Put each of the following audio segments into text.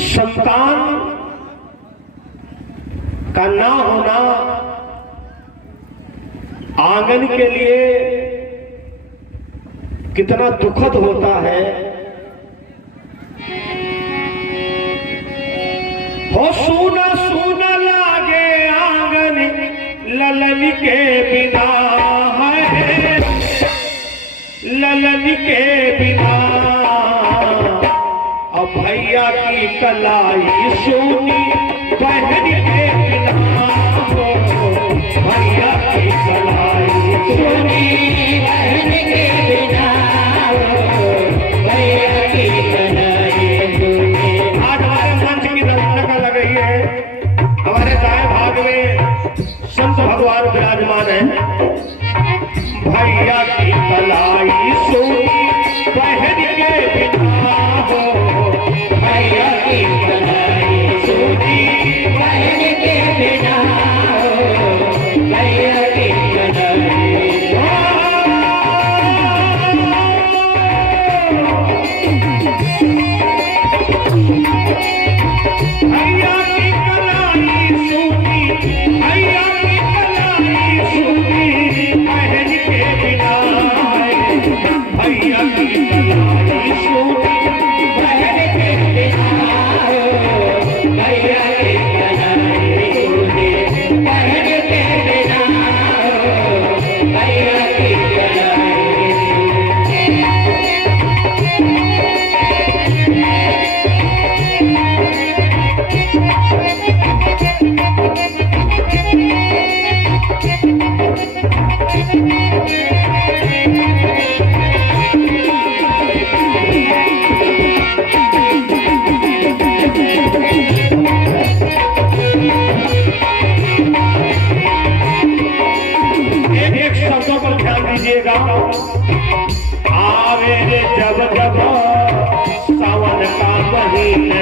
संतान का ना होना आंगन के लिए कितना दुखद होता है। हो सूना सूना लागे आंगन ललन के बिना है, ललन के बिना। अब भैया की कलाई सोनी बहन के बिना हो, भैया की कलाई सोनी बहन के बिना हो, भैया की कलाई सोनी। आज हमारे मंच की दर्शक लग गई है, हमारे दाएं भाग में संत भगवान विराजमान है। भैया की कलाई सोनी बहन के बिना हो, भैया की कलाई सोनी बहन के बिना हो, भैया की कलाई। भैया की कलाई सोनी, भैया की कलाई सोनी बहन के बिना है, भैया की कलाई सोनी बहन के बिना हो, भैया की कलाई सोनी बहन के बिना हो, भैया की कलाई। एक शब्दों पर ध्यान दीजिएगा। आवे रे जब जब सावन का महीना,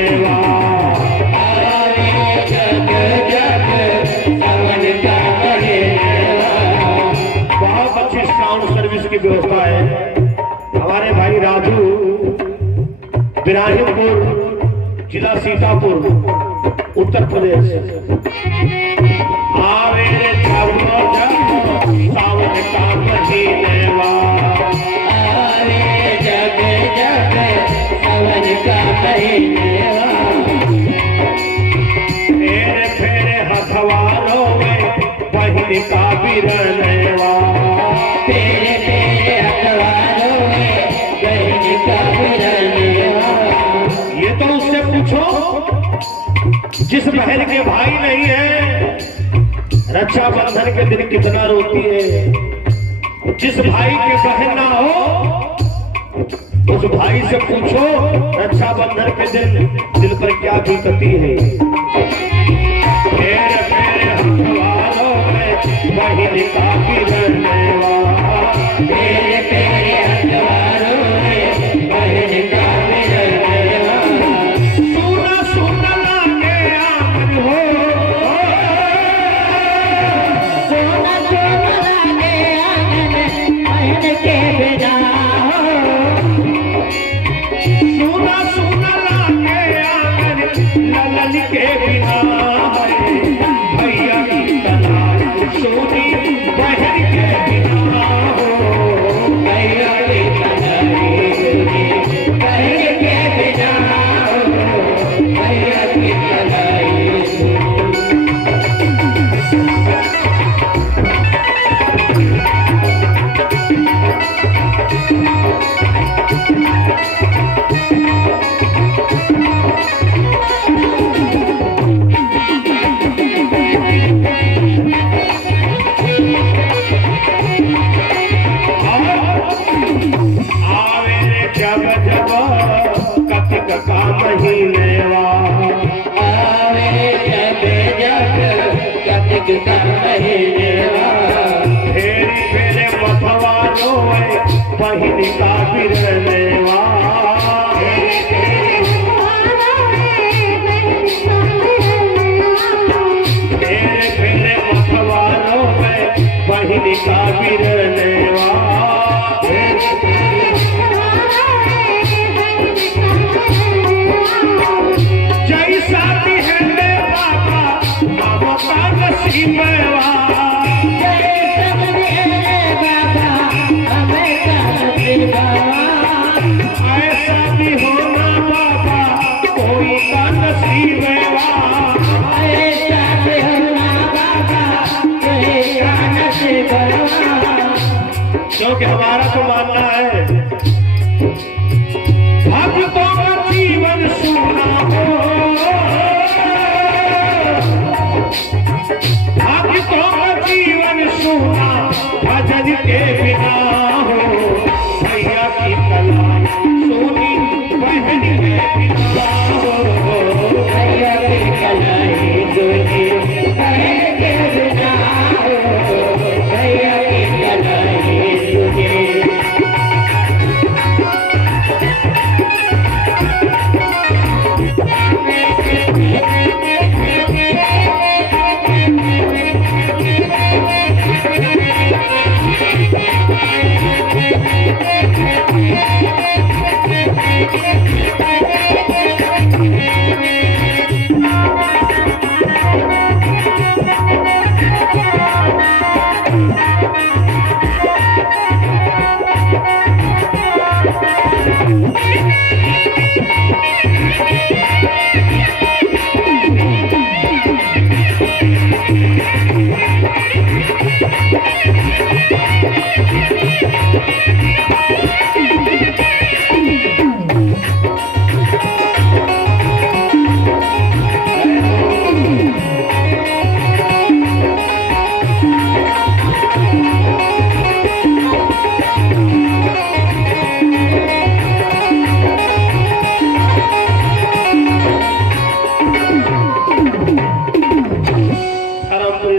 आवे जब जब सावन का महीना। बहुत अच्छी साउंड सर्विस की व्यवस्था है। हमारे भाई राजू बिराहिमपुर, जिला सीतापुर, उत्तर प्रदेश। आवे रे जब जब सावन का महीना, आवे जब जब सावन का महीना। फेरे फेरे हथवारों में बहिन का बिरनवा, फेरे फेरे हथवारों में बहिन का बिरनवा। ये तो उससे पूछो जिस बहन के भाई नहीं है, रक्षाबंधन के दिन कितना रोती है। जिस भाई के बहन ना हो, उस भाई से पूछो रक्षाबंधन के दिन दिल पर क्या बीतती है। फेरे फेरे हथवारों में बहिन का बिरनवा, फेरे फेरे हथवारों में बहिन का बिरनवा। सुना सुना लागे आंगन हो, सोना सोना लागे आंगन बहन के बिना हो, सोना सोना लागे आंगन ललन के बिना नसीबवा, ऐसा भी होना बाबा कोई का नसीबवा, क्योंकि हमारा तो मानना है भक्तों का जीवन सुना हो, भक्तों का जीवन सुना भजन के बिना हो, भैया की कलाई सोनी बहन के बिना हो, भैया की कलाई सोनी बहन के बिना हो, भैया की कलाई सोनी।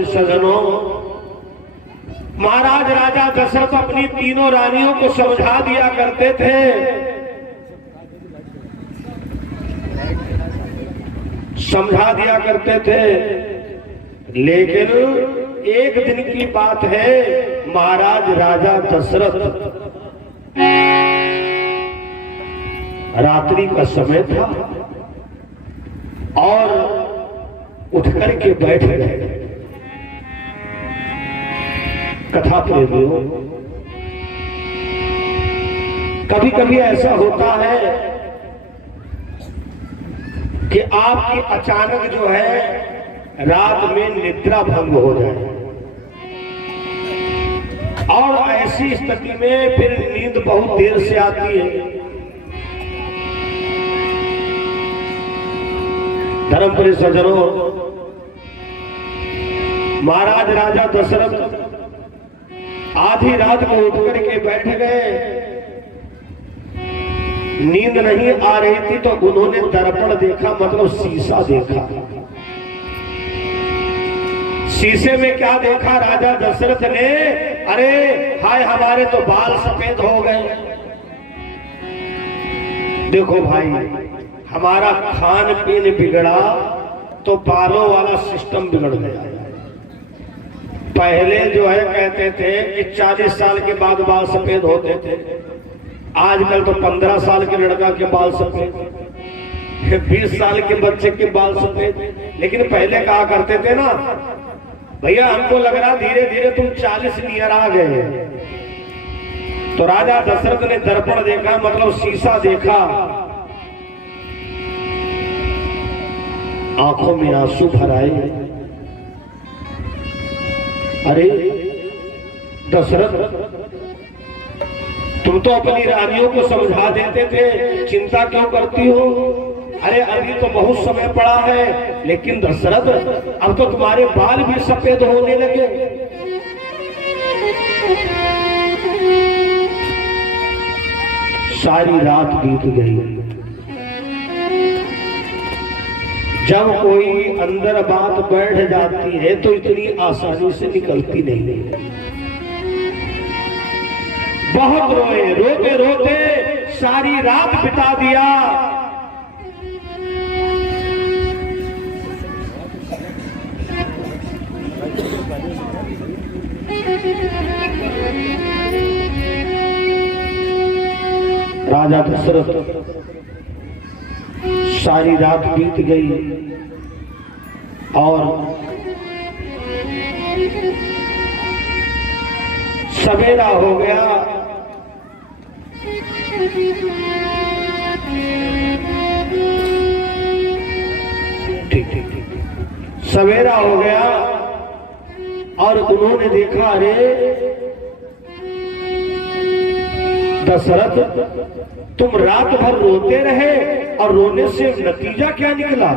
सज्जनों, महाराज राजा दशरथ अपनी तीनों रानियों को समझा दिया करते थे, समझा दिया करते थे, लेकिन एक दिन की बात है, महाराज राजा दशरथ रात्रि का समय था और उठकर के बैठ गए। कथा प्रेमियों, कभी कभी ऐसा होता है कि आपकी अचानक जो है रात में निद्रा भंग हो जाए और ऐसी स्थिति में फिर नींद बहुत देर से आती है। धर्मपुरी सज्जनों, महाराज राजा दशरथ आधी रात को उठ करके बैठ गए, नींद नहीं आ रही थी तो उन्होंने दर्पण देखा, मतलब शीशा देखा। शीशे में क्या देखा राजा दशरथ ने? अरे हाय, हमारे तो बाल सफेद हो गए। देखो भाई, हमारा खान पीन बिगड़ा तो बालों वाला सिस्टम बिगड़ गया। पहले जो है कहते थे कि 40 साल के बाद बाल सफेद होते थे, आजकल तो 15 साल के लड़का के बाल सफेद, 20 साल के बच्चे के बाल सफेद। लेकिन पहले कहा करते थे ना, भैया हमको लग रहा धीरे धीरे तुम 40 नियर आ गए। तो राजा दशरथ ने दर्पण देखा, मतलब शीशा देखा, आंखों में आंसू भर आए। अरे दशरथ, तुम तो अपनी रानियों को समझा देते थे, चिंता क्यों करती हो? अरे अभी तो बहुत समय पड़ा है। लेकिन दशरथ, अब तो तुम्हारे बाल भी सफेद होने लगे। सारी रात बीत गई। जब कोई अंदर बात बैठ जाती है तो इतनी आसानी से निकलती नहीं। बहुत रोए, रोते रोते सारी रात बिता दिया। राजा दशरथ सारी रात बीत गई और सवेरा हो गया। ठीक ठीक ठीक, सवेरा हो गया और उन्होंने देखा, अरे दशरथ तुम रात भर रोते रहे और रोने से नतीजा क्या निकला?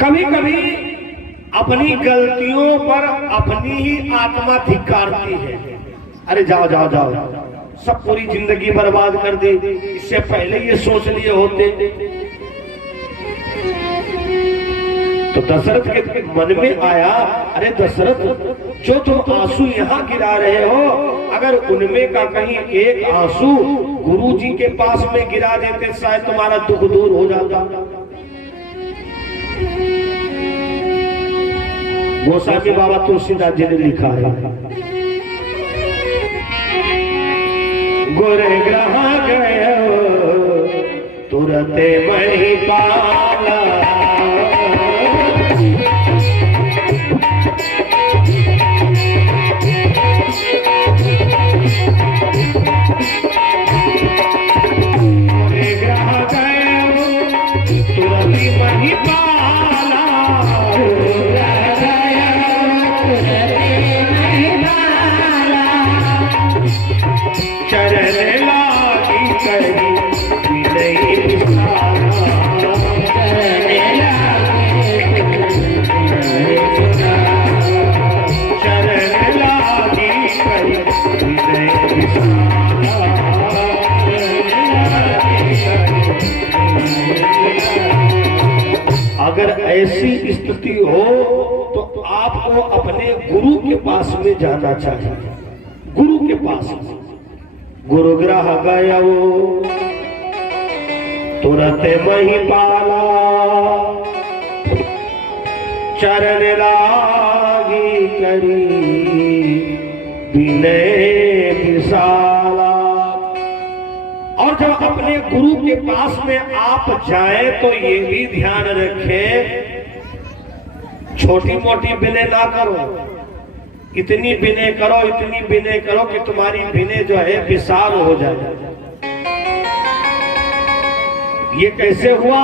कभी कभी अपनी गलतियों पर अपनी ही आत्मा धिक्कारती है। अरे जाओ जाओ जाओ, सब पूरी जिंदगी बर्बाद कर दी, इससे पहले ये सोच लिए होते। तो दशरथ के मन में आया, अरे दशरथ जो तुम आंसू यहाँ गिरा रहे हो, अगर उनमें का कहीं एक आंसू गुरु जी के पास में गिरा देते शायद तुम्हारा दुख दूर हो जाता। गोस्वामी बाबा तुलसीदास जी ने लिखा है, गुर ग्रह गए तुरंत मही पाला, गुर ग्रह गए तुरंत मही पाला, चरण लागी करी विनय विसारा, चरण लागी करी विनय विसारा। अगर ऐसी स्थिति हो तो आपको अपने गुरु के पास में जाना चाहिए, गुरु के पास में। गुरु ग्रह गयो तुरंत मही पाला, चरण लागी करी विनय विसाला। और जब अपने गुरु के पास में आप जाएं तो ये भी ध्यान रखें, छोटी मोटी विनय ना करो, इतनी विनय करो, इतनी विनय करो कि तुम्हारी विनय जो है विशाल हो जाए। ये कैसे हुआ?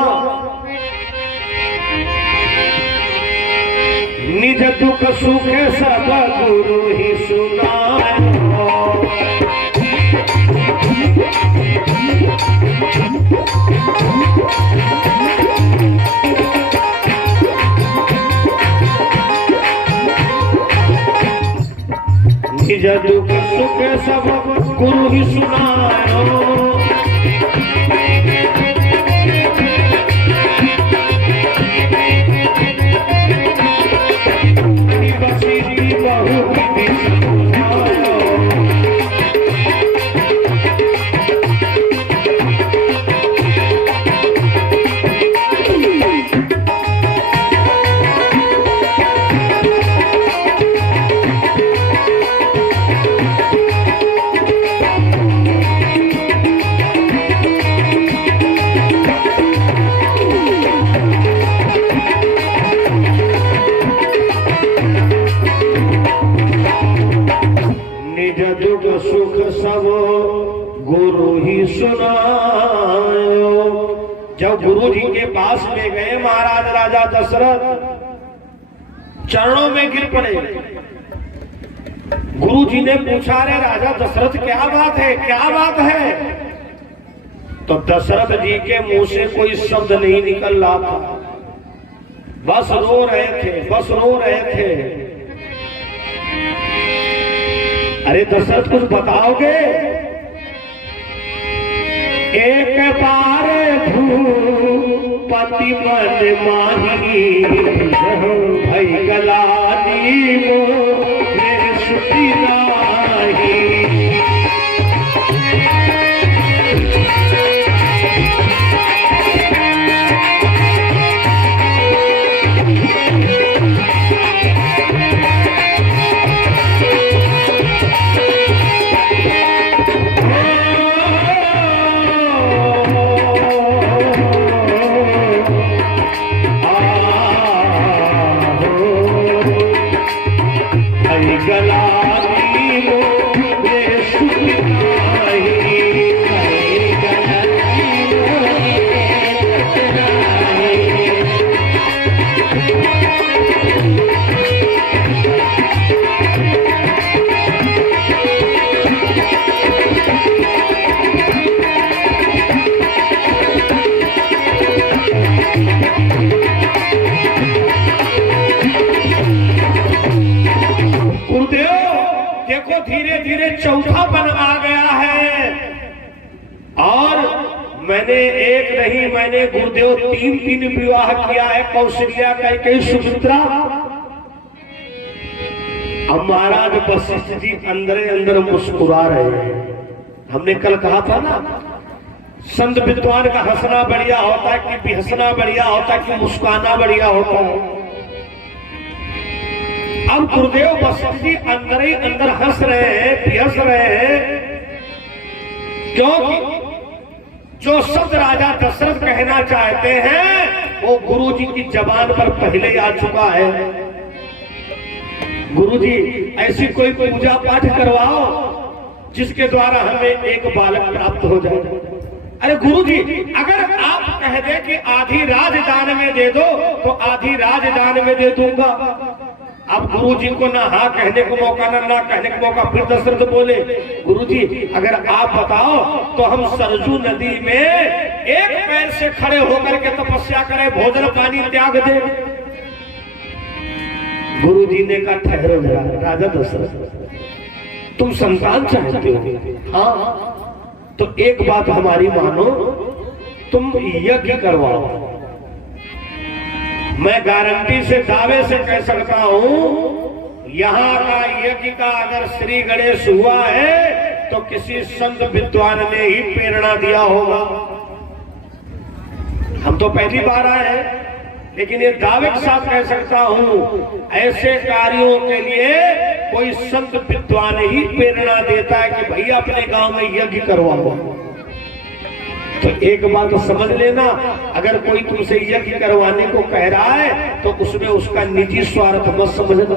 निज दुख सुख सब गुरु ही सुनाए, निज दुख सुख सब गुरु ही सुनायो, बसी बहु विधि सुनायो, सुख सब गुरु ही सुनायो। जब गुरु जी के पास में गए महाराज राजा दशरथ चरणों में गिर पड़े। गुरु जी ने पूछा, रे राजा दशरथ क्या बात है, क्या बात है? तो दशरथ जी के मुंह से कोई शब्द नहीं निकल रहा था, बस रो रहे थे, बस रो रहे थे। अरे दशरथ कुछ बताओगे? एक बार भूपति मन माही, भई गलानी मोरे सुती नाही। मैंने एक नहीं, मैंने गुरुदेव 3 विवाह किया है, कौशल्या, कैकेयी, सुमित्रा। अब महाराज वशिष्ठ जी अंदर अंदर मुस्कुरा रहे हैं। हमने कल कहा था ना, संत विद्वान का हंसना बढ़िया होता है कि हंसना बढ़िया होता है कि मुस्कुराना बढ़िया होता है। अब गुरुदेव वशिष्ठ जी अंदर ही अंदर हंस रहे हैं, हंस रहे हैं, क्योंकि जो शब्द राजा दशरथ कहना चाहते हैं वो गुरु जी की जबान पर पहले आ चुका है। गुरु जी ऐसी कोई पूजा पाठ करवाओ जिसके द्वारा हमें एक बालक प्राप्त हो जाए। अरे गुरु जी, अगर आप कह दे कि आधी राजदान में दे दो तो आधी राजदान में दे दूंगा। अब गुरु जी को ना हाँ कहने को मौका, ना कहने को मौका। फिर दशरथ बोले, गुरु जी अगर आप बताओ तो हम सरजू नदी में एक पैर से खड़े होकर के तपस्या करें, भोजन पानी त्याग दे। गुरु जी ने कहा, ठहरो जरा राजा दशरथ, तुम संतान चाहते हो? हाँ, तो एक बात हमारी मानो, तुम यज्ञ करवाओ। मैं गारंटी से दावे से कह सकता हूं, यहाँ का यज्ञ का अगर श्री गणेश हुआ है तो किसी संत विद्वान ने ही प्रेरणा दिया होगा। हम तो पहली बार आए हैं, लेकिन ये दावे के साथ कह सकता हूं, ऐसे कार्यों के लिए कोई संत विद्वान ही प्रेरणा देता है कि भैया अपने गांव में यज्ञ करवाओ। तो एक बात तो समझ लेना, अगर कोई तुमसे यज्ञ करवाने को कह रहा है तो उसमें उसका निजी स्वार्थ मत समझना।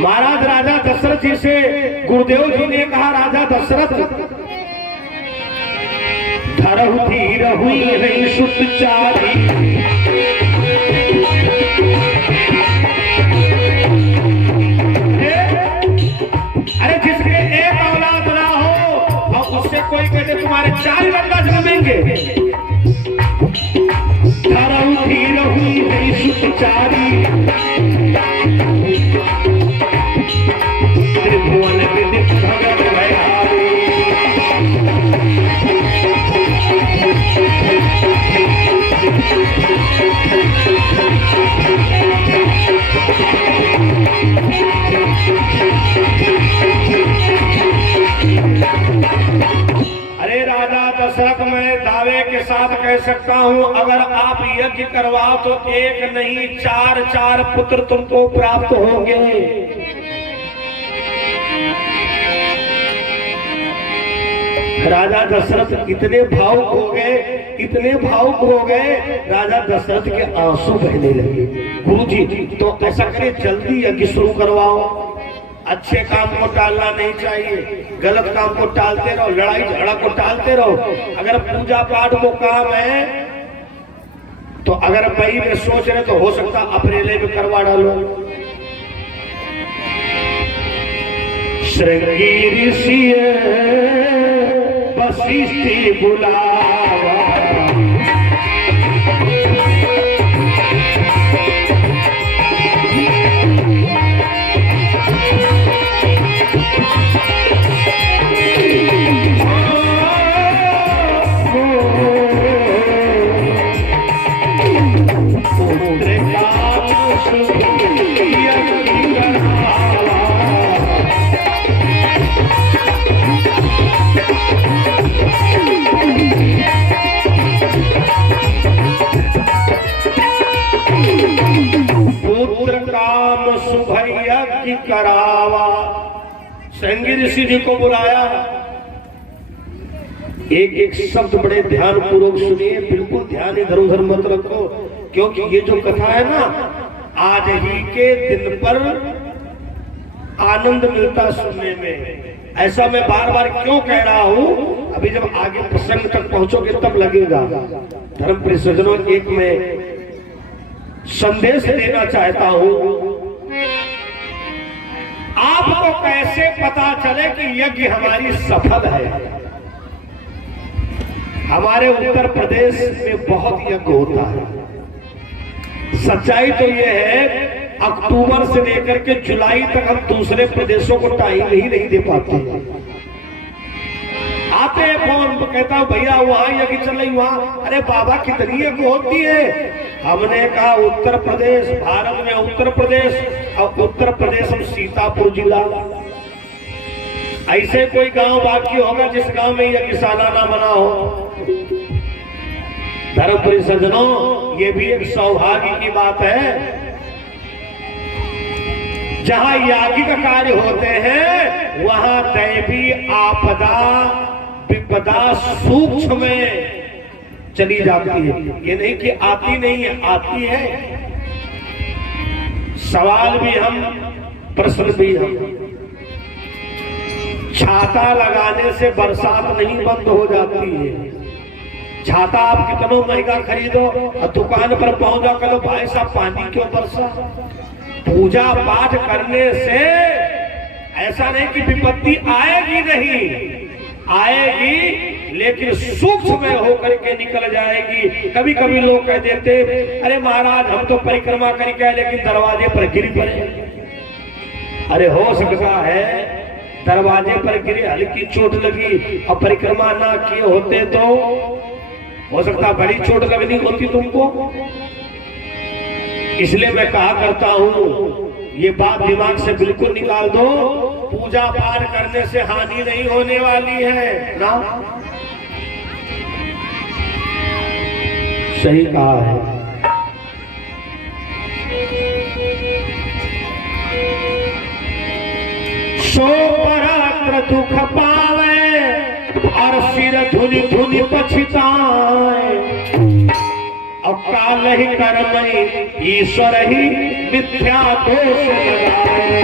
महाराज राजा दशरथ जी से गुरुदेव जी ने कहा, राजा दशरथ, धरहु धीर हुई रही सुत चारी, अरे जिसके एक औलाद ना हो और उससे कोई कहते तुम्हारे 4 लड़का जन्मेंगे। धरहु धीर हुई रही सुत चारी, त्रिभुवन विदित भगत भयारी। अरे राजा दशरथ, मैं दावे के साथ कह सकता हूं, अगर आप यज्ञ करवाओ तो एक नहीं 4 पुत्र तुमको प्राप्त होंगे। राजा दशरथ इतने भावुक हो गए, इतने भावुक हो गए, राजा दशरथ के आंसू बहने लगे। गुरु जी तो ऐसा करे, जल्दी यज्ञ शुरू करवाओ। अच्छे काम को टालना नहीं चाहिए, गलत काम को टालते रहो, लड़ाई झगड़ा को टालते रहो। अगर पूजा पाठ को काम है तो अगर मई में सोच रहे तो हो सकता अप्रैल में करवा डालो। श्रृंगी ऋषि वशिष्ठ बुलावा, की करावा। श्रृंगी ऋषि जी को बुलाया, एक शब्द बड़े ध्यान पूर्वक सुनिए, बिल्कुल ध्यान इधर उधर मत रखो, क्योंकि ये जो कथा है ना, आज ही के दिन पर आनंद मिलता सुनने में। ऐसा मैं बार बार क्यों कह रहा हूं, अभी जब आगे प्रसंग तक पहुंचोगे तब लगेगा। धर्म परिसजनों, एक मैं संदेश देना चाहता हूं। आपको कैसे पता चले कि यज्ञ हमारी सफल है? हमारे उत्तर प्रदेश में बहुत यज्ञ होता है। सच्चाई तो यह है, अक्टूबर से लेकर के जुलाई तक हम दूसरे प्रदेशों को टाइम ही नहीं दे पाते। आते फोन कहता भैया वहां यज्ञ चल रही वहां। अरे बाबा कितनी यज्ञ होती है? हमने कहा उत्तर प्रदेश, भारत में उत्तर प्रदेश, और उत्तर प्रदेश में सीतापुर जिला। ऐसे कोई गांव बाकी होगा जिस गांव में यज्ञ सालाना मना हो? धर्मपुरी सज्जनों, ये भी एक सौभाग्य की बात है। जहां याज्ञिक कार्य होते हैं वहां दैवी आपदा विपदा सूक्ष्म में चली जाती है। ये नहीं कि आती नहीं है, आती है। सवाल भी हम, प्रश्न भी हम। छाता लगाने से बरसात नहीं बंद हो जाती है। छाता आप कितना महंगा खरीदो और दुकान पर पहुंचा करो, भाई साहब पानी क्यों बरसा? पूजा पाठ करने से ऐसा नहीं कि विपत्ति आएगी, नहीं आएगी, लेकिन सूक्ष्म में होकर के निकल जाएगी। कभी कभी लोग कह देते अरे महाराज हम तो परिक्रमा करके आए लेकिन दरवाजे पर गिर पड़े। अरे हो सकता है दरवाजे पर गिरे, हल्की चोट लगी और परिक्रमा ना किए होते तो हो सकता बड़ी चोट लगनी होती तुमको। इसलिए मैं कहा करता हूं, ये बात दिमाग से बिल्कुल निकाल दो, पूजा पाठ करने से हानि नहीं होने वाली है ना। सही कहा है। सो परात्र दुख पावे और सिर धुनि धुनि पछताए, और काल ही कर्मणि ईश्वर ही मिथ्या दोष लगाए।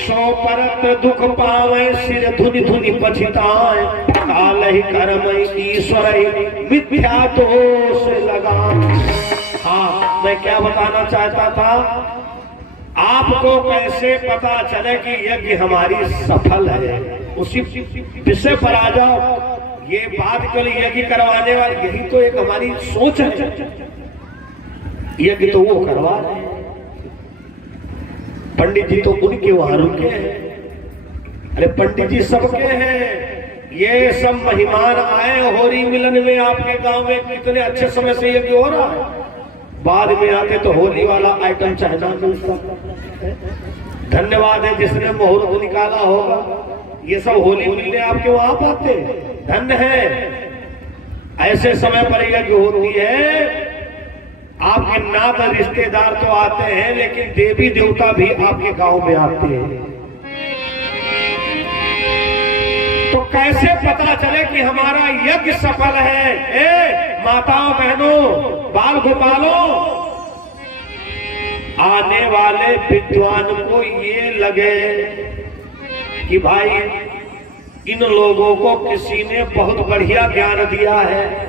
सो परत्र दुख पावे सिर धुनि धुनि पछताए, काल ही कर्मणि ईश्वर ही मिथ्या दोष लगाए। हाँ, मैं क्या बताना चाहता था, आपको कैसे पता चले कि यज्ञ हमारी सफल है, उसी विषय पर आ जाओ। ये बात के लिए यज्ञ करवाने वाले, यही तो एक हमारी सोच है। यज्ञ तो वो करवा रहे हैं, पंडित जी तो उनके वहां रुके हैं। अरे पंडित जी सबके हैं। ये सब मेहमान आए होरी मिलन में, आपके गांव में कितने अच्छे समय से यज्ञ हो रहा है। बाद में आते तो होली वाला आइटम चाहना मिलता। धन्यवाद है जिसने मुहूर्त निकाला होगा। ये सब होली मिलने आपके वहां पाते, धन्य है। ऐसे समय पर यज्ञ होती है, आपके नात रिश्तेदार तो आते हैं, लेकिन देवी देवता भी आपके गांव में आते हैं। तो कैसे पता चले कि हमारा यज्ञ सफल है? माताओं बहनों, बाल गोपालों, आने वाले विद्वान को ये लगे कि भाई इन लोगों को किसी ने बहुत बढ़िया ज्ञान दिया है।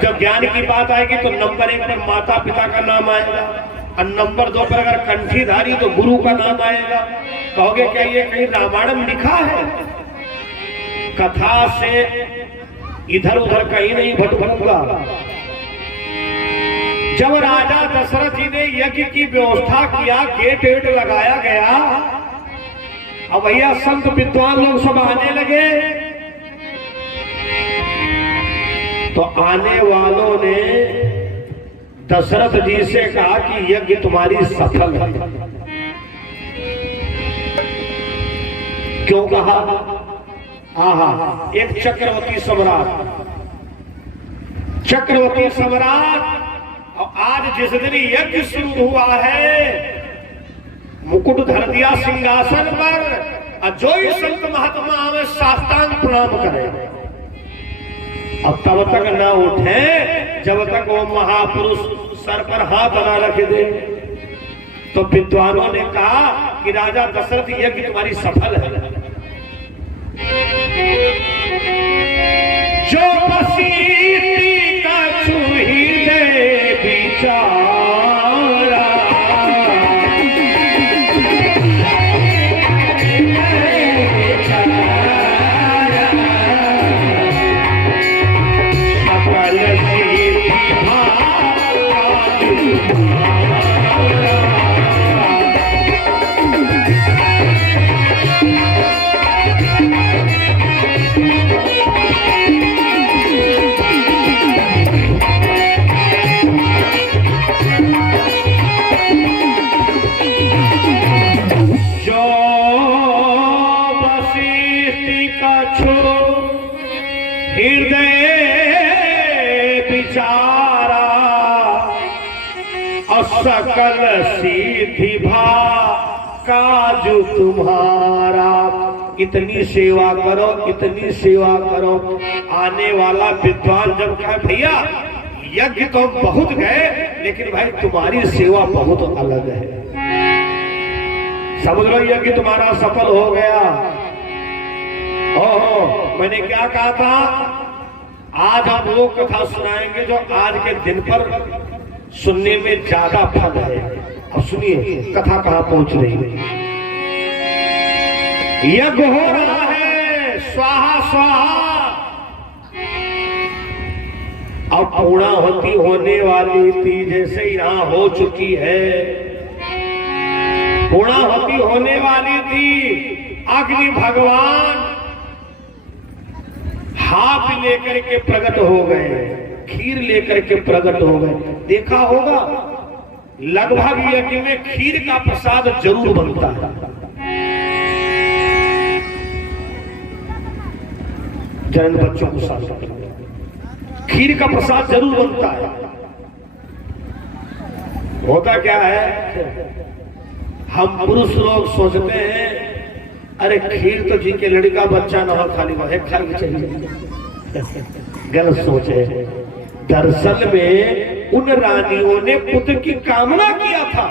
जब ज्ञान की बात आएगी तो नंबर 1 पर माता पिता का नाम आएगा, और नंबर 2 पर अगर कंठीधारी तो गुरु का नाम आएगा। कहोगे क्या ये कहीं रामायण में लिखा है? कथा से इधर उधर कहीं नहीं भटकूंगा। जब राजा दशरथ जी ने यज्ञ की व्यवस्था किया, गेट वेट लगाया गया, अब भैया संत विद्वान लोग सब आने लगे, तो आने वालों ने दशरथ जी से कहा कि यज्ञ तुम्हारी सफल है। क्यों कहा? एक चक्रवर्ती सम्राट, और आज जिस दिन यज्ञ शुरू हुआ है, मुकुट धर दिया सिंहासन पर, और जो ही संत महात्मा हमें साष्टांग प्रणाम करे, अब तब तक न उठे जब तक वो महापुरुष सर पर हाथ ना रख दे। तो विद्वानों ने कहा कि राजा दशरथ यज्ञ तुम्हारी सफल है। जो बसीती का छूही दे बिचारा, सकल हृदय विचारा और सकल सिद्धि भा काजू तुम्हारा। इतनी सेवा करो, इतनी सेवा करो। आने वाला विद्वान जब कहे भैया यज्ञ तो बहुत गए लेकिन भाई तुम्हारी सेवा बहुत अलग है, समझ लो यज्ञ तुम्हारा सफल हो गया। ओहो, मैंने क्या कहा था, आज हम वो कथा सुनाएंगे जो आज के दिन पर सुनने में ज्यादा फल है। अब सुनिए कथा कहां पहुंच रही है। यज्ञ हो रहा है, स्वाहा स्वाहा। अब पूर्णाहुति होने वाली थी, जैसे यहां हो चुकी है। पूर्णाहुति होने वाली थी, अग्नि भगवान हाथ लेकर के प्रकट हो गए, खीर लेकर के प्रकट हो गए। देखा होगा लगभग यज्ञ में खीर का प्रसाद जरूर बनता है। जन्म बच्चों को साथ खीर का प्रसाद जरूर बनता है। होता क्या है, हम पुरुष लोग सोचते हैं अरे खीर तो जी के लड़का बच्चा ना हो, खाली वह खानी चाहिए। गलत सोच है। दरअसल में उन रानियों ने पुत्र की कामना किया था।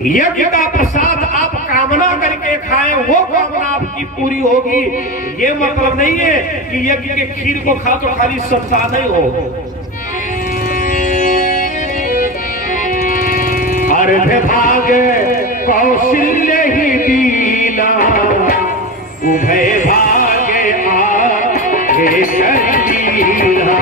यज्ञ का प्रसाद आप कामना करके खाएं, वो कामना आपकी पूरी होगी। ये मतलब नहीं है कि यज्ञ के खीर को खा तो खाली संतान नहीं हो। अर्ध भाग कौशल्य ही दीना, उभय भागे आगे दीना।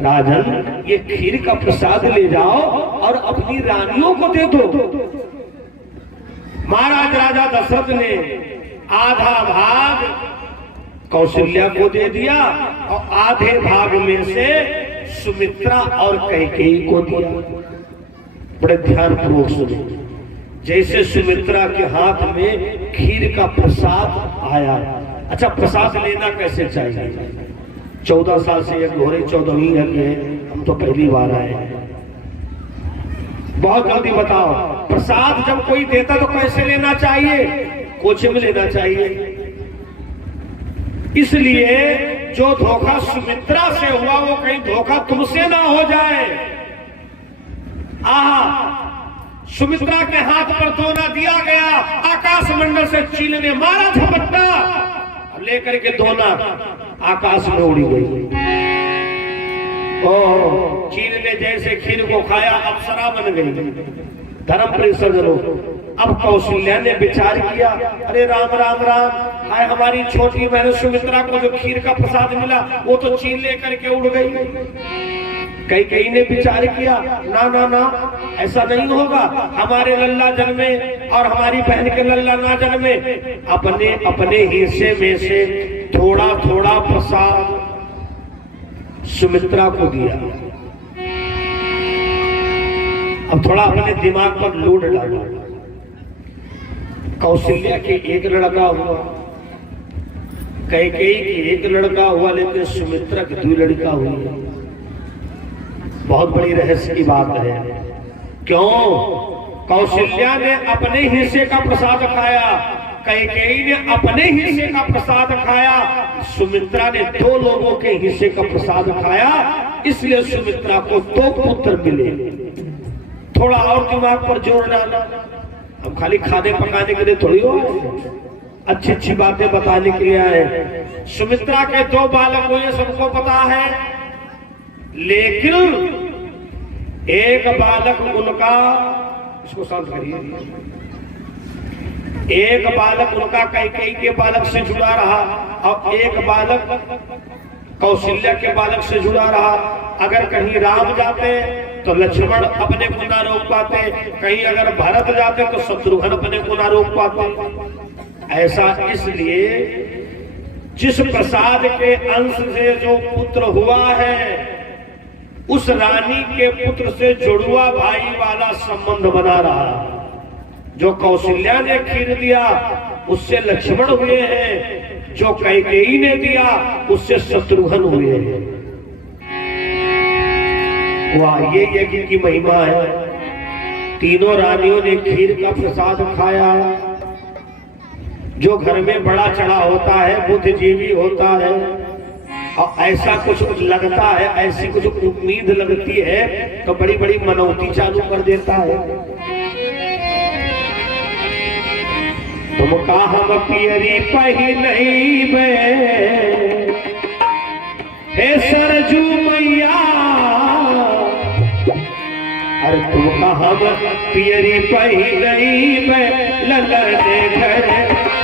राजन, ये खीर का प्रसाद ले जाओ और अपनी रानियों को दे दो। महाराज राजा दशरथ ने आधा भाग कौशल्या को दे दिया और आधे भाग में से सुमित्रा और कैकेयी को दिया। बड़े ध्यान पूर्वक सुने। जैसे सुमित्रा के हाथ में खीर का प्रसाद आया। अच्छा, प्रसाद लेना कैसे चाहिए? 14 साल से यज्ञ हो रही, 14वीं यज्ञ है, हम तो पहली बार आए हैं। बहुत जल्दी बताओ, प्रसाद जब कोई देता तो कैसे लेना चाहिए? कोचे में लेना चाहिए। इसलिए जो धोखा सुमित्रा से हुआ वो कहीं धोखा तुमसे ना हो जाए। सुमित्रा के हाथ पर दोना दिया गया, आकाश मंडल से चील ने मारा झपट्टा, लेकर के दोना आकाश में उड़ी गई। और चील ने जैसे खीर को खाया अप्सरा बन गई। धर्म परिसर्जन हो। अब कौशल्या ने विचार किया, अरे राम राम राम, हाय हमारी छोटी बहन सुमित्रा को जो खीर का प्रसाद मिला वो तो चील लेकर के उड़ गई। कई ने विचार किया, ना ना ना, ऐसा नहीं होगा, हमारे लल्ला जन्मे और हमारी बहन के लल्ला ना जन्मे। अपने अपने हिस्से में से थोड़ा थोड़ा प्रसाद सुमित्रा को दिया। अब थोड़ा अपने दिमाग पर लोड डाला। कौशल्या के एक लड़का हुआ, कैकेयी के एक लड़का हुआ, लेकिन सुमित्रा की 2 लड़का हुई। बहुत बड़ी रहस्य की बात है। क्यों? कौशल्या ने अपने हिस्से का प्रसाद खाया कैकेयी ने अपने हिस्से का प्रसाद खाया, सुमित्रा ने 2 लोगों के हिस्से का प्रसाद खाया, इसलिए सुमित्रा को 2 पुत्र मिले। थोड़ा और दिमाग पर जोर डाला। हम खाली खाने पकाने के लिए थोड़ी हो, अच्छी अच्छी बातें बताने के लिए आए। सुमित्रा के 2 बालक हुए, सबको पता है, लेकिन एक बालक उनका, इसको शांत करिए, एक बालक उनका कैकेयी के बालक से जुड़ा रहा और एक बालक कौशल्या के बालक से जुड़ा रहा। अगर कहीं राम जाते तो लक्ष्मण अपने को ना रोक पाते, कहीं अगर भरत जाते तो शत्रुघ्न अपने को ना रोक पाते। ऐसा इसलिए जिस प्रसाद के अंश से जो पुत्र हुआ है, उस रानी के पुत्र से जुड़वा भाई वाला संबंध बना रहा। जो कौशल्या ने खीर दिया उससे लक्ष्मण हुए हैं, जो कैकेयी ने दिया उससे शत्रुघ्न हुए हैं। वाह, ये यज्ञ की महिमा है। तीनों रानियों ने खीर का प्रसाद खाया। जो घर में बड़ा चढ़ा होता है, बुद्धिजीवी होता है, और ऐसा कुछ लगता है, ऐसी कुछ उम्मीद लगती है तो बड़ी बड़ी मनौती चालू कर देता है। तुम हम पियरी पहिनई में, हे सरजू मैया, अरे तुम हम पियरी पहिनई में, ललने घर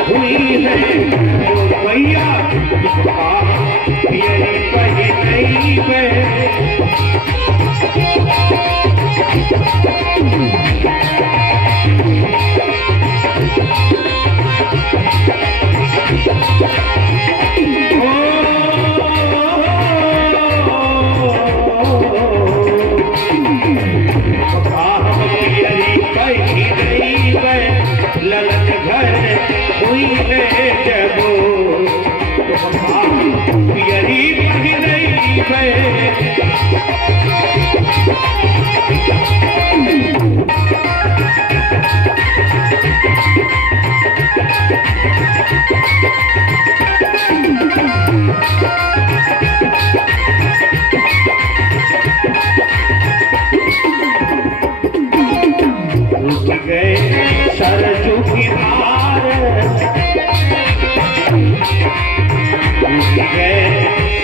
हुई है मैया, पियरी पहिनई में। ललन घर हुई है जबो, पियरी पहिनई में। गए सरजू की धार, गए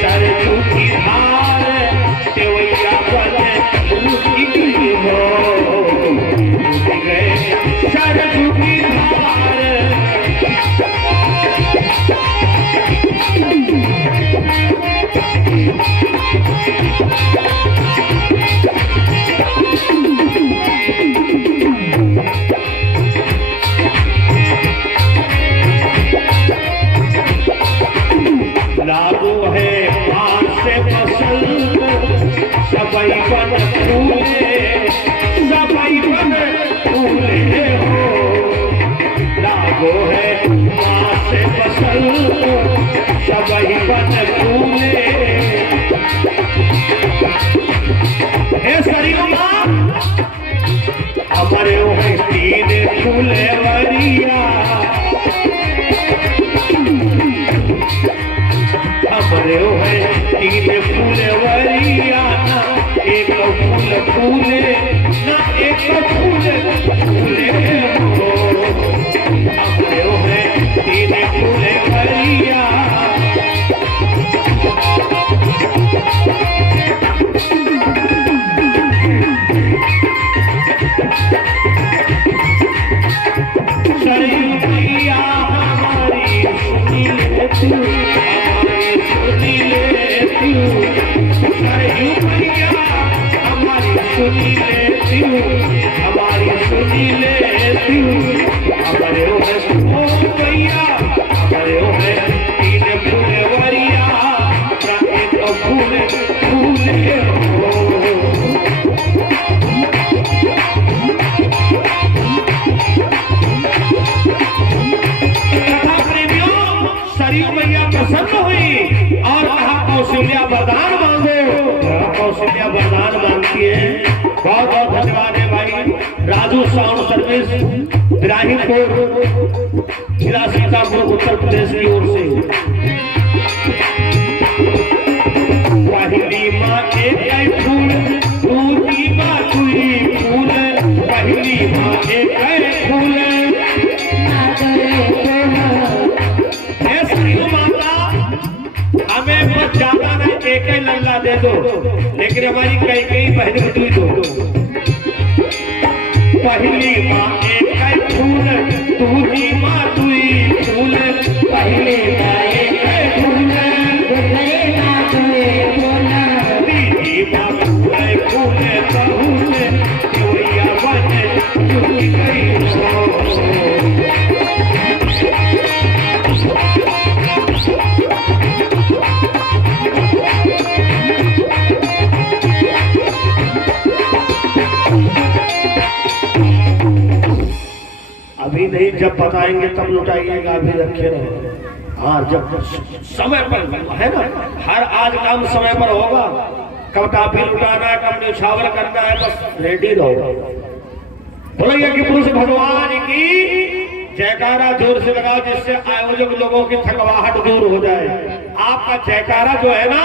सरजू की धार, देवैया बने रुचि गई हो, गए सरजू की धार। लागू है पान से पसंद, सबई बन फूले, सबई बन फूले हो। लागू है पान से पसंद, सबई बन फूले। हे सरयू माँ, हमारे है 3 फूले वरिया, हमारे है 3 फूले वरिया, ना एक फूल फूले, ना एक फूल फूले हो। हमारे है 3 फूले वरिया। सरयू मैया हमारी सुनी ले तू, हमारी सुनी ले तू, सरयू मैया हमारी सुनी ले तू, हमारी सुनी ले तू। हमारे ओ मैया, हमारे है 3 फूले वरिया, ना एक फूल फूले हो। सरयू मैया प्रसन्न हुई और कहा कौशल्या वरदान मांगो। कौशल्या वरदान मांगती है, बहुत बहुत धन्यवाद है भाई। राजू साउंड सर्विस इब्राहिमपुर जिला सीतापुर उत्तर प्रदेश की ओर से। पहली माँ एक फूल दूसरी माँ दुई फूल, पहली माँ एक फूल। ऐसी माता हमें बस ज्यादा नहीं एक ही लल्ला दे दो, लेकिन हमारी कई बहन बटुई दो। पहली माँ एक फूल दूसरी माँ दुई फूल, पहली माँ एक फूल दूसरी माँ दुई फूल, तीसरी माँ फूल बहुल जोड़िया बन जुड़ी गई हो। अभी नहीं, जब बताएंगे तब लुटाइएगा, अभी रखे रहो। हाँ, जब समय पर है ना, हर आज काम समय पर होगा। कब टाफी लुटाना है, कब न्यौछावर करना है, बस रेडी रहो। बोलो यज्ञ पुरुष भगवान की जयकारा जोर से लगाओ, जिससे आयोजक लोगों की थकवाहट दूर हो जाए। आपका जयकारा जो है ना,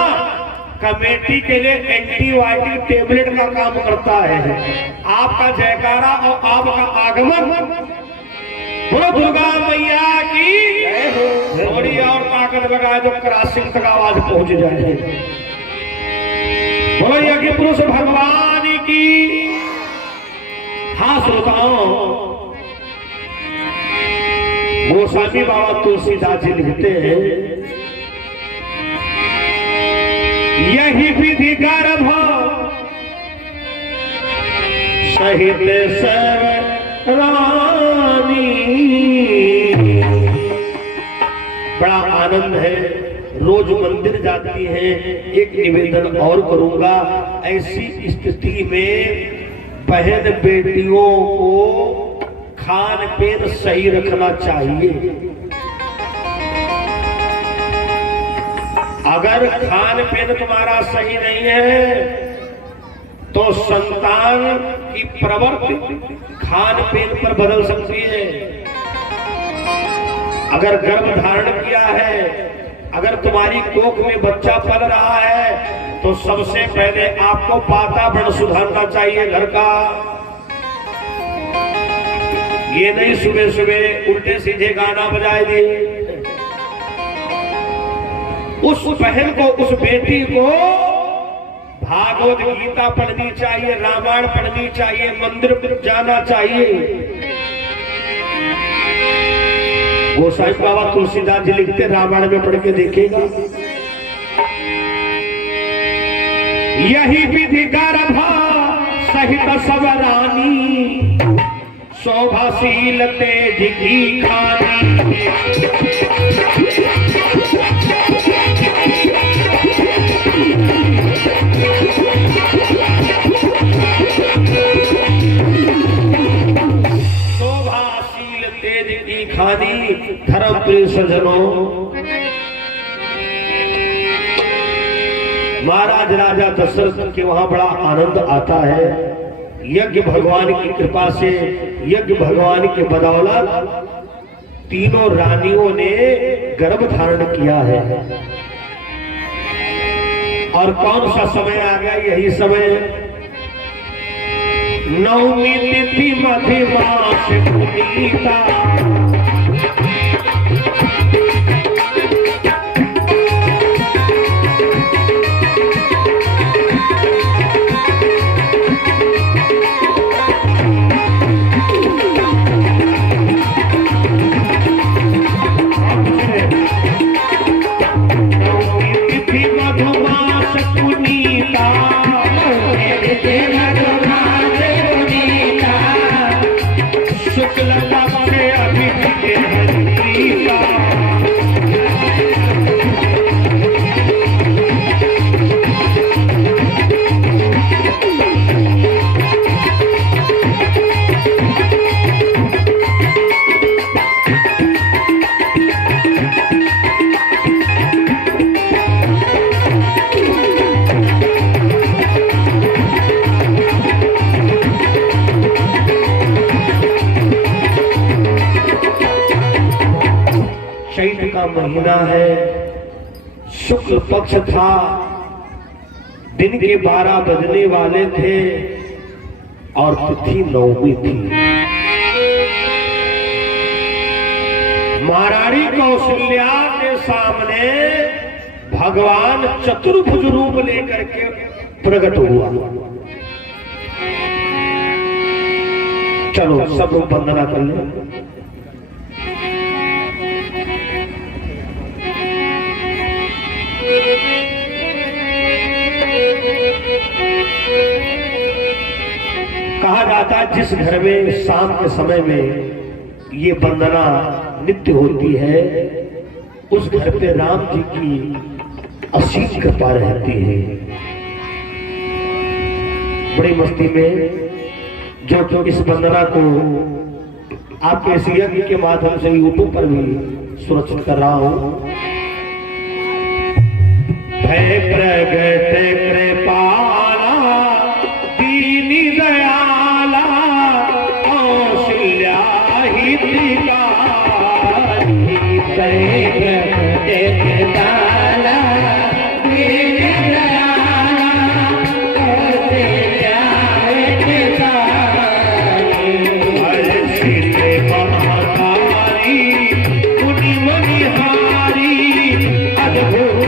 कमेटी के लिए एंटीबायोटिक टेबलेट का काम करता है। आपका जयकारा और आपका आगमन, बोलो दुर्गा मैया की थोड़ी और ताकत लगाए जो क्रॉसिंग तक आवाज पहुंच जाए। बोलो यज्ञ पुरुष भगवान की। हाँ श्रोताओं, गोस्वामी बाबा तुलसीदास जी लिखते हैं, यही विधि गर्भ सहित सब रानी। बड़ा आनंद है, रोज मंदिर जाती है। एक निवेदन और करूंगा, ऐसी स्थिति में बहन बेटियों को खान पीन सही रखना चाहिए। अगर खान पीन तुम्हारा सही नहीं है तो संतान की प्रवृत्ति खान पीन पर बदल सकती है। अगर गर्भ धारण किया है, अगर तुम्हारी कोख में बच्चा पल रहा है, तो सबसे पहले आपको वातावरण सुधारना चाहिए घर का। ये नहीं सुबह सुबह उल्टे सीधे गाना बजाए दिए। उस बहन को, उस बेटी को भागवत गीता पढ़नी चाहिए, रामायण पढ़नी चाहिए, मंदिर जाना चाहिए। गोसाई बाबा तुलसीदास जी लिखते, रामायण में पढ़ के देखेगा। यही विधि गर्भ सहित सब रानी, शोभाशील तेज की खानी। शोभाशील तेज की खानी। धर्म प्रिय सज्जनों, महाराज राजा दशरथ के वहां बड़ा आनंद आता है। यज्ञ भगवान की कृपा से, यज्ञ भगवान के बदौलत तीनों रानियों ने गर्भ धारण किया है। और कौन सा समय आ गया? यही समय नवमी तिथि मधिमास पुनीता। शुक्ल पक्ष अभिजीत महीना है, शुक्ल पक्ष था, दिन के 12 बजने वाले थे और तिथि नवमी थी। महारानी कौशल्या के सामने भगवान चतुर्भुज रूप लेकर के प्रकट हुआ। चलो सब लोग वंदना कर लें। कहा जाता है जिस घर में शाम के समय में ये वंदना नित्य होती है, उस घर पे राम जी की असीम कृपा रहती है। बड़ी मस्ती में जो इस वंदना को आपके इस यज्ञ के माध्यम से यूट्यूब पर भी सुरक्षित कर रहा हूं। भय प्रगट कृपाला दीनी दयाला कौशल्या हितकारी। भय प्रगट कृपाला दीनी दयाला कौशल्या हितकारी। हर्षित महातारी मुनि मनिहारी अद्भुत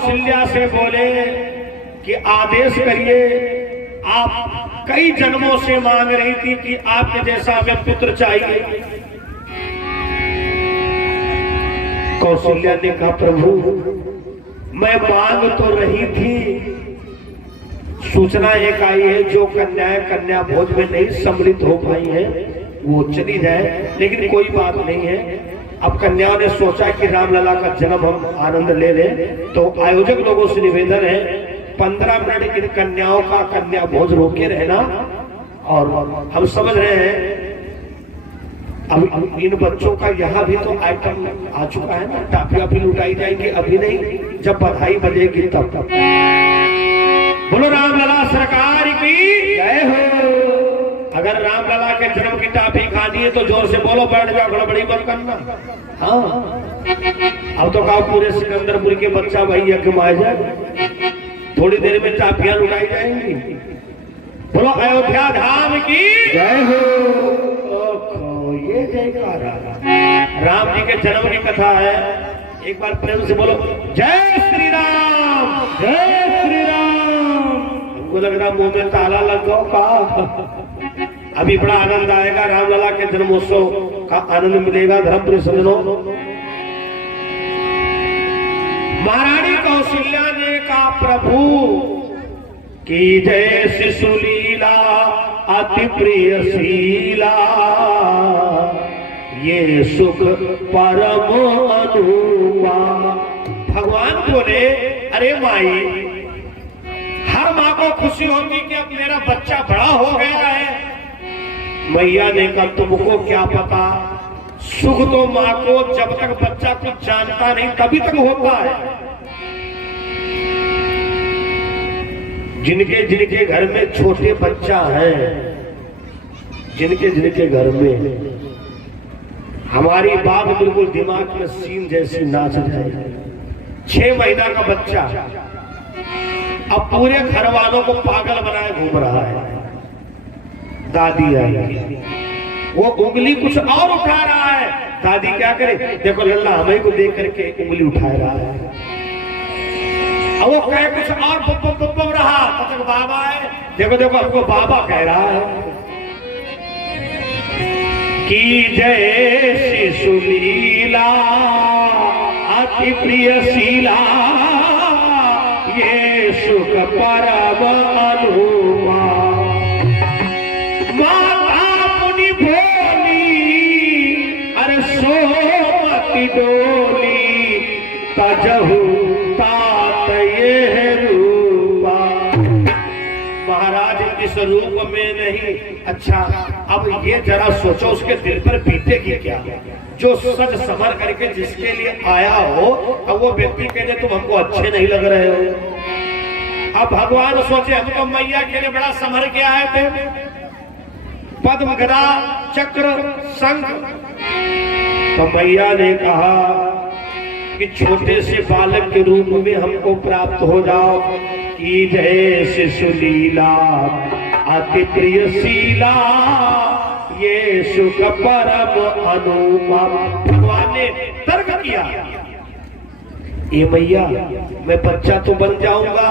कौशल्या से बोले कि आदेश करिए, आप कई जन्मों से मांग रही थी कि आपके जैसा हमें पुत्र चाहिए। कौशल्या ने कहा प्रभु मैं मांग तो रही थी, सूचना एक आई है जो कन्याएं कन्या भोज में नहीं सम्मिलित हो पाई हैं वो चली जाए, लेकिन कोई बात नहीं है। अब कन्याओं ने सोचा कि रामलला का जन्म हम आनंद ले लें, तो आयोजक लोगों से निवेदन है 15 मिनट इन कन्याओं का कन्या भोज रोके रहना। और हम समझ रहे हैं अब इन बच्चों का यहाँ भी तो आइटम आ चुका है ना, टाफियां भी लुटाई जाएंगी, अभी नहीं जब बधाई बजेगी तब। बोलो रामलला सरकार की जय हो। अगर रामलला के जन्म की टाफी खानी है तो जोर से बोलो, बैठ जाओ, गड़बड़ी मत करना। हाँ अब तो कहा पूरे सिकंदरपुर के बच्चा भाई यज्ञ आ जाए, थोड़ी देर में टाफियां लुटाई जाएंगी। बोलो अयोध्या धाम की जय हो। ये जयकारा राम जी के जन्म की कथा है, एक बार प्रेम से बोलो जय श्री राम, जय श्री राम। हमको लग रहा मुंह में ताला लग गया का। अभी बड़ा आनंद आएगा, रामलला के जन्मोत्सव का आनंद मिलेगा। धर्मपुरी सज्जनों, महारानी कौशल्या ने कहा प्रभु की जय शिशुलीला अति प्रिय शीला, ये सुख परम अनुपा। भगवान बोले अरे माई, हर माँ को खुशी होगी कि अब मेरा बच्चा बड़ा हो गया है। मैया ने कहा तुमको क्या पता, सुख तो माँ को जब तक बच्चा कुछ जानता नहीं तभी तक होता है। जिनके जिनके घर में छोटे बच्चा है, जिनके जिनके घर में, हमारी बात बिल्कुल दिमाग में सीन जैसी नाच जाए। 6 महीना का बच्चा अब पूरे घर वालों को पागल बनाए घूम रहा है। दादी आई, वो उंगली कुछ और उठा रहा है। दादी क्या करे, देखो लल्ला हमें को देख करके उंगली उठा रहा है। अब वो कहे कुछ और बब रहा, तब तक बाबा है, देखो देखो हमको बाबा कह रहा है। की जय शिशुलीला अति प्रिय शीला, ये सुख परम अनुपा। माता मुनि भोली अरे सोमति डोली, तजहु तात ये रूपा। महाराज इस रूप में नहीं, अच्छा अब ये जरा सोचो उसके दिल पर बीतेगी क्या, जो सच समर करके जिसके लिए आया हो, अब वो व्यक्ति कहते तुम हमको अच्छे नहीं लग रहे हो। अब भगवान सोचे हम तो मैया के लिए बड़ा समर के आए थे, पद्म गदा चक्र शंख। तो मैया ने कहा कि छोटे से बालक के रूप में हमको प्राप्त हो जाओ। की जय शिशुलीला अति प्रिय शीला, ये सुख परम अनुपा। भगवान ने तर्क किया, ये मैया मैं बच्चा तो बन जाऊंगा,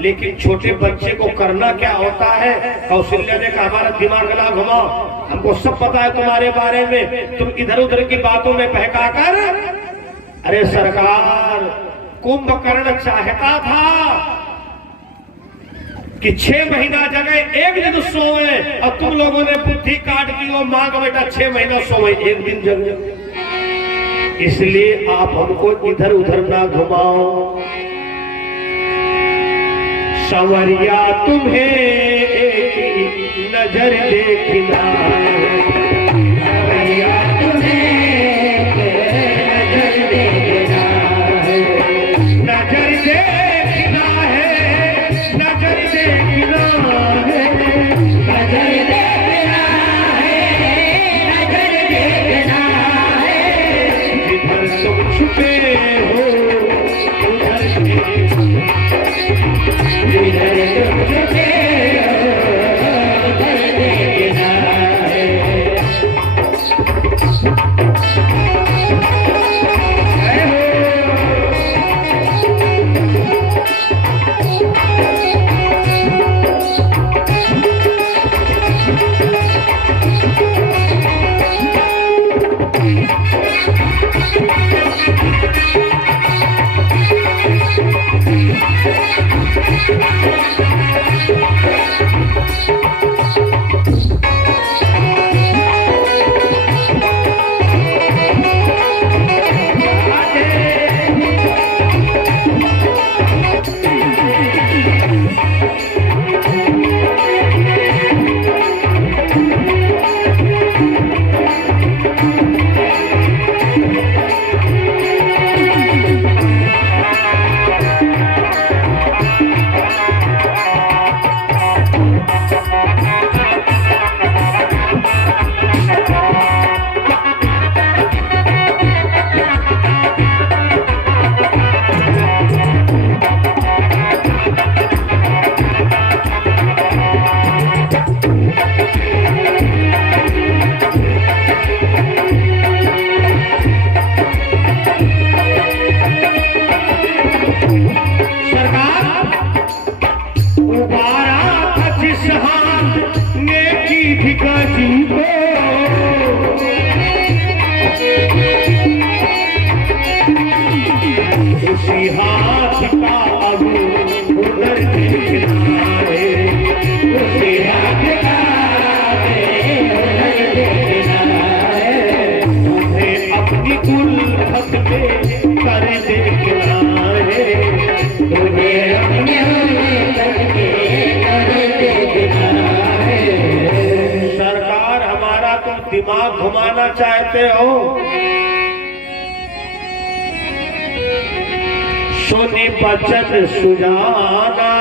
लेकिन छोटे बच्चे को करना क्या होता है। कौशल्या ने कहा हमारा दिमाग ना घुमाओ, हमको सब पता है तुम्हारे बारे में, तुम इधर उधर की बातों में बहका कर। अरे सरकार, कुंभकर्ण चाहता था कि 6 महीना जगह एक दिन सोए, और तुम लोगों ने बुद्धि काट दी वो माँ का बेटा 6 महीना सोए एक दिन जगह। इसलिए आप हमको इधर उधर ना घुमाओ। संवरिया तुम्हें एक नजर देखना, संवरिया तुम्हें नजर देखना है, नजर देखना है, नजर देखना है, नजर देखना है, नजर देखना है। जिधर तुम छुपे हो उधर दिमाग घुमाना चाहते हो, सुनी बचन सुजाना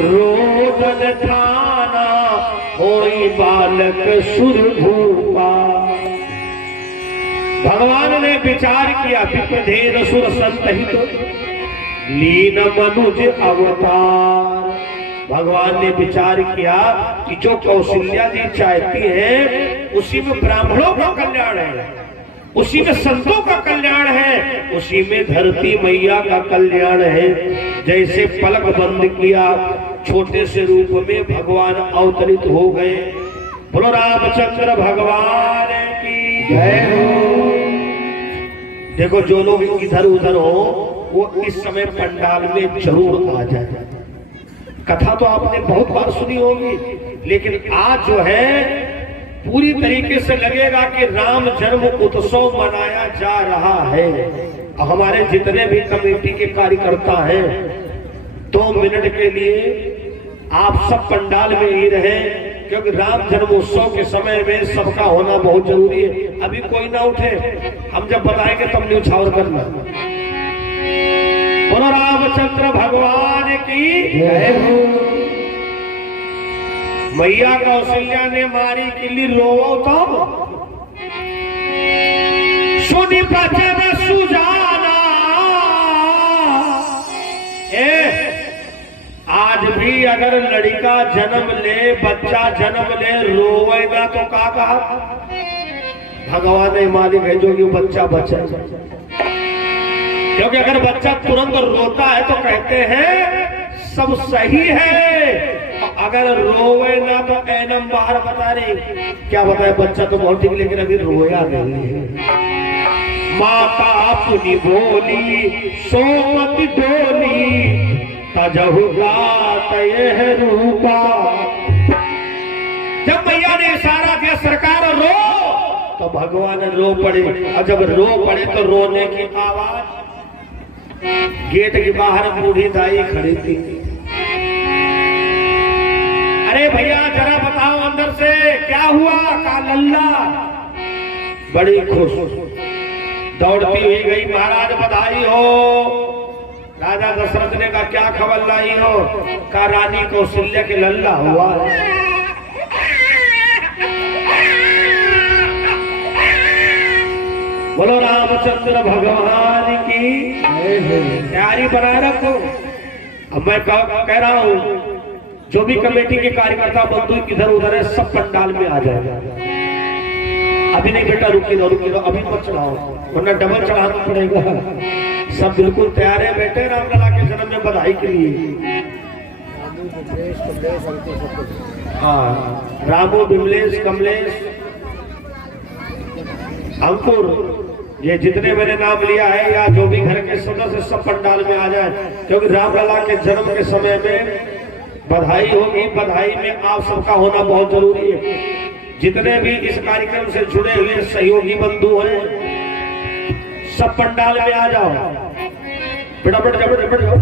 रोदन ठाना, होई बालक सुर भूपा। भगवान ने विचार किया, विप्रधेन सुर संतहित लीन मनुज अवतार। भगवान ने विचार किया कि जो कौशल्या जी चाहती है उसी में ब्राह्मणों का कल्याण है, उसी में संतों का कल्याण है, उसी में धरती मैया का कल्याण है। जैसे पलक बंद किया, छोटे से रूप में भगवान अवतरित हो गए। बोलो रामचंद्र भगवान की जय हो। देखो जो लोग इधर उधर हो वो इस समय पंडाल में जरूर आ जाए। कथा तो आपने बहुत बार सुनी होगी, लेकिन आज जो है पूरी तरीके से लगेगा कि राम जन्म उत्सव मनाया जा रहा है। हमारे जितने भी कमेटी के कार्यकर्ता हैं 2 मिनट के लिए आप सब पंडाल में ही रहे, क्योंकि राम जन्मोत्सव के समय में सबका होना बहुत जरूरी है। अभी कोई ना उठे, हम जब बताएंगे तब न्यौछावर करना। बोलो रामचंद्र भगवान की जय हो। मैया कौशल्या ने मारी किल्ली रोवो तो सुनी बचन सुजाना। आज भी अगर लड़का जन्म ले, बच्चा जन्म ले, रोवेगा तो का कहा? भगवान ने मालिक है जो कि बच्चा बचे, क्योंकि अगर बच्चा तुरंत रोता है तो कहते हैं सब सही है, अगर रोवे ना तो एनम बाहर बता रही। क्या बताए, बच्चा तो बहुत ठीक, लेकिन अभी रोया नहीं है। माता अपनी बोली सोमत डोली, तजहु गात यह रूपा। जब मैया ने इशारा दिया सरकार रो, तो भगवान रो पड़े। और जब रो पड़े तो रोने की आवाज गेट के बाहर बूढ़ी दाई खड़ी थी। अरे भैया जरा बताओ अंदर से क्या हुआ? का लल्ला बड़ी खुश दौड़ती हुई गई, महाराज बधाई हो। राजा दशरथ ने कहा क्या खबर लाई हो? का रानी कौशल्या के लल्ला हुआ। बोलो रामचंद्र भगवान की तैयारी बनाए रखो। अब मैं कह रहा हूं जो भी कमेटी के कार्यकर्ता बंधु इधर उधर है सब पंडाल में आ जाएगा। अभी नहीं बेटा, रुकी दो अभी मत चढ़ाओ, वरना डबल चढ़ाना पड़ेगा। सब बिल्कुल तैयार है बेटे रामलला के जन्म में बधाई के लिए। हाँ, रामू, विमलेश, कमलेश, अंकुर, ये जितने मैंने नाम लिया है या जो भी घर के सदस्य सब पंडाल में आ जाए, क्योंकि रामलला के जन्म के समय में बधाई होगी। बधाई में आप सबका होना बहुत जरूरी है। जितने भी इस कार्यक्रम से जुड़े हुए सहयोगी बंधु हैं सब पंडाल में आ जाओ। बेटा बेटा बेटा बेटा,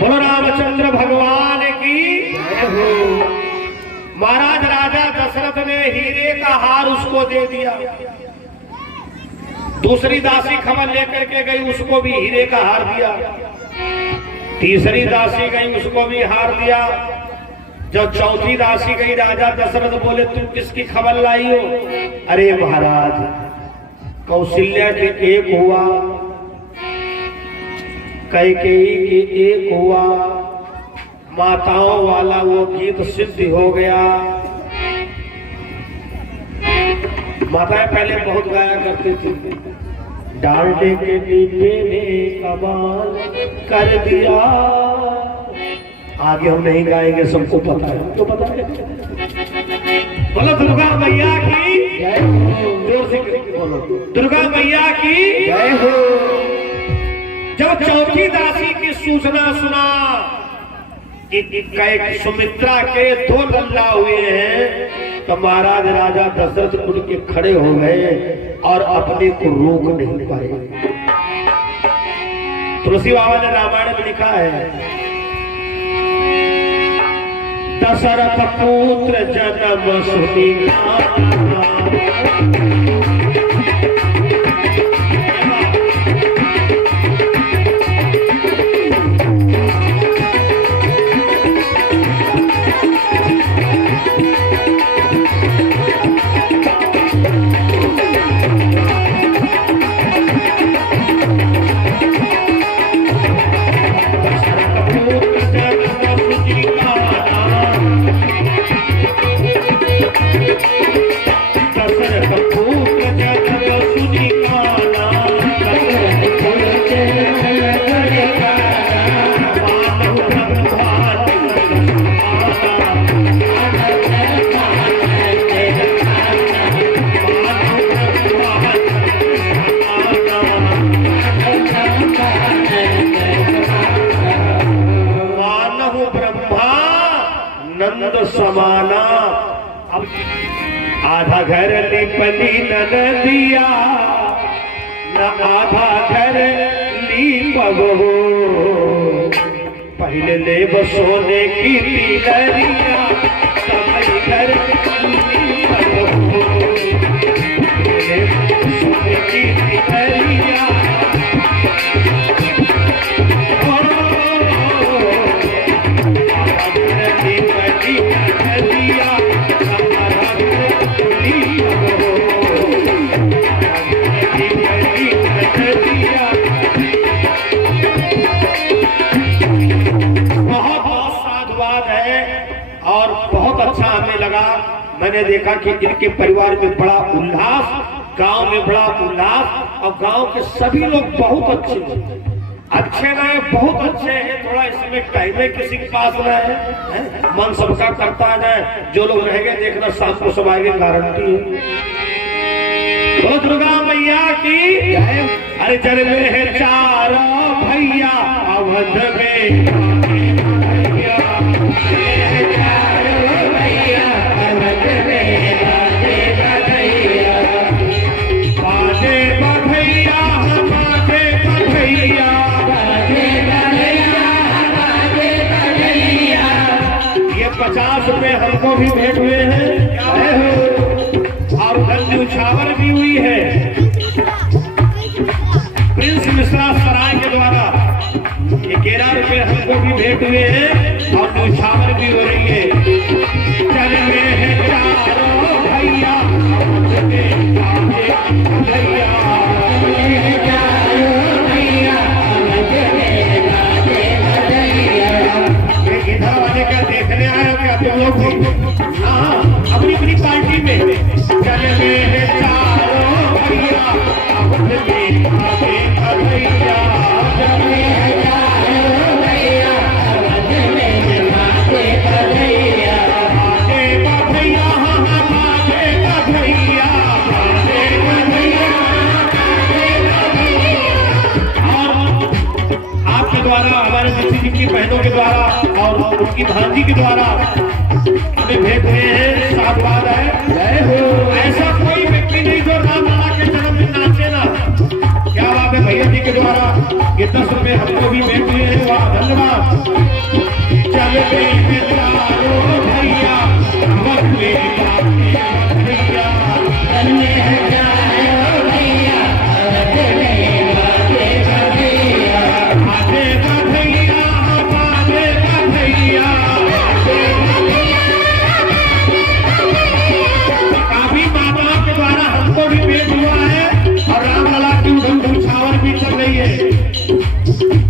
बोलो रामचंद्र भगवान की जय हो। महाराज राजा दशरथ ने हीरे का हार उसको दे दिया। दूसरी दासी खबर लेकर के गई, उसको भी हीरे का हार दिया। तीसरी दासी गई, उसको भी हार दिया। जब चौथी दासी गई, राजा दशरथ बोले तुम किसकी खबर लाई हो? अरे महाराज कौशल्या के एक हुआ, कैकेयी के एक हुआ, माताओं वाला वो गीत सिद्ध हो गया। माताएं पहले बहुत गाया करती थी। डांडे के नीचे ने कमाल कर दिया। आगे हम नहीं गाएंगे, सबको पता है, तो पता है। बोलो दुर्गा मैया की जय हो। जोर से बोलो दुर्गा मैया की जय हो। जब चौथी दासी की सूचना सुना कि सुमित्रा के 2 लल्ला हुए हैं, तो महाराज राजा दशरथ उठ के खड़े हो गए और अपने को रोक नहीं पाए। तुलसी बाबा ने रामायण में लिखा है दशरथ पुत्र जन्म सुनी समाना। अब आधा घर लिपली नदिया न आधा घर लीपबो, पहले लेब सोने की तिलरिया समय घर लीपबो, सोने की तिलरिया मैंने देखा कि इनके परिवार में बड़ा उल्लास, गांव में बड़ा उल्लास, और गांव के सभी लोग बहुत अच्छे रहे, बहुत अच्छे हैं। थोड़ा इसमें टाइम है, किसी के पास ना है, मन सबका करता है। जो लोग रहेंगे देखना शाम को सब आएंगे, गारंटी है। दुर्गा मैया की अरे चल में है चारों भैया अवध में, ₹50 हमको भी भेंट हुए हैं और धन उछावर भी हुई है प्रिंस मिश्रा सराय के द्वारा। ₹11 हमको भी भेंट हुए हैं और उछावर भी हो रही है। चल में है चारों भैया इधर वाले का देखने आए हो क्या तुम लोग भी? हाँ, अपनी अपनी पार्टी में चल में है चारों भैया की बहनों के द्वारा और उनकी भांजी के द्वारा हमें भेंट हुए हैं। साथ बात है, ऐसा कोई व्यक्ति नहीं जो रामलला के जन्मदिन नाचे ना। क्या बात है, भैया जी के द्वारा ये ₹10 हमको भी भेंट हुए हैं। वाह, धन्यवाद। चल भैया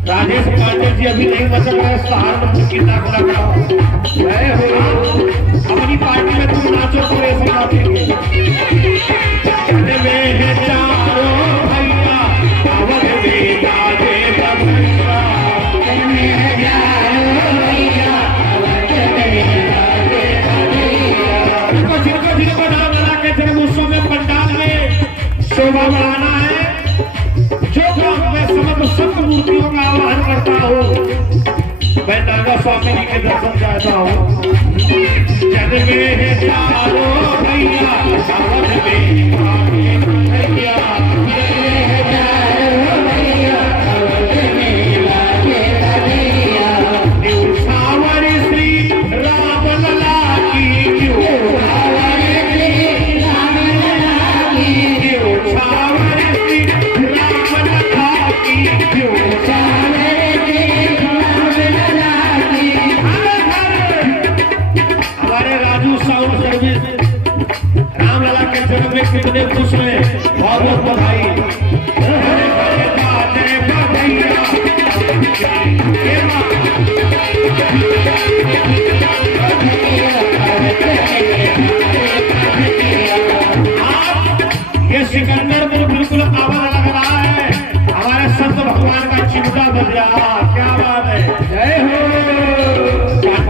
राजेश पांडे जी अभी नहीं बचल रहे, सहारनपुर की दाखिला कराओ। अपनी पार्टी में तुम नाचो, पूरे से नाचेंगे। जिनको रामलला के जन्मोत्सव में पंडाल में शोभा बढ़ाना है, मैं समस्त संत मूर्तियों का आह्वान करता हूँ। मैं नागा स्वामी जी के दर्शन चाहता हूँ। जन में है चारों भैया अवध में भैया, श्री राम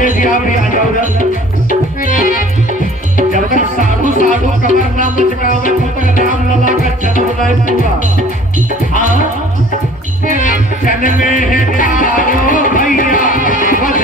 अजय जी आप भी आ जाओ जब तक साधु साधु कमर ना मचकावे तब तक राम लला का जन्म नहीं पूरा। हाँ जन्मे है चारों भैया वध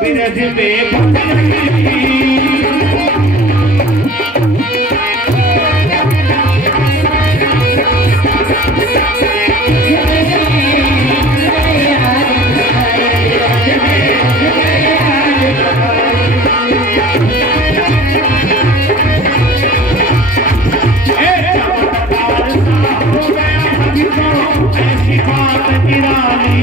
बिरज में ऐसी बात निराली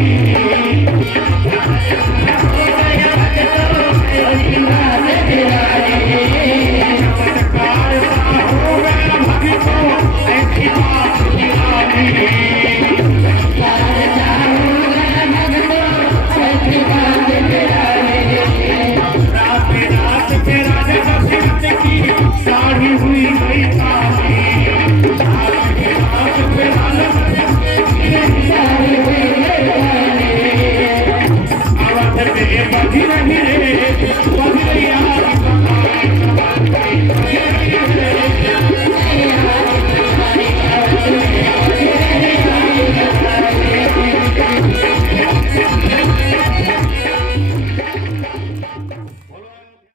बजी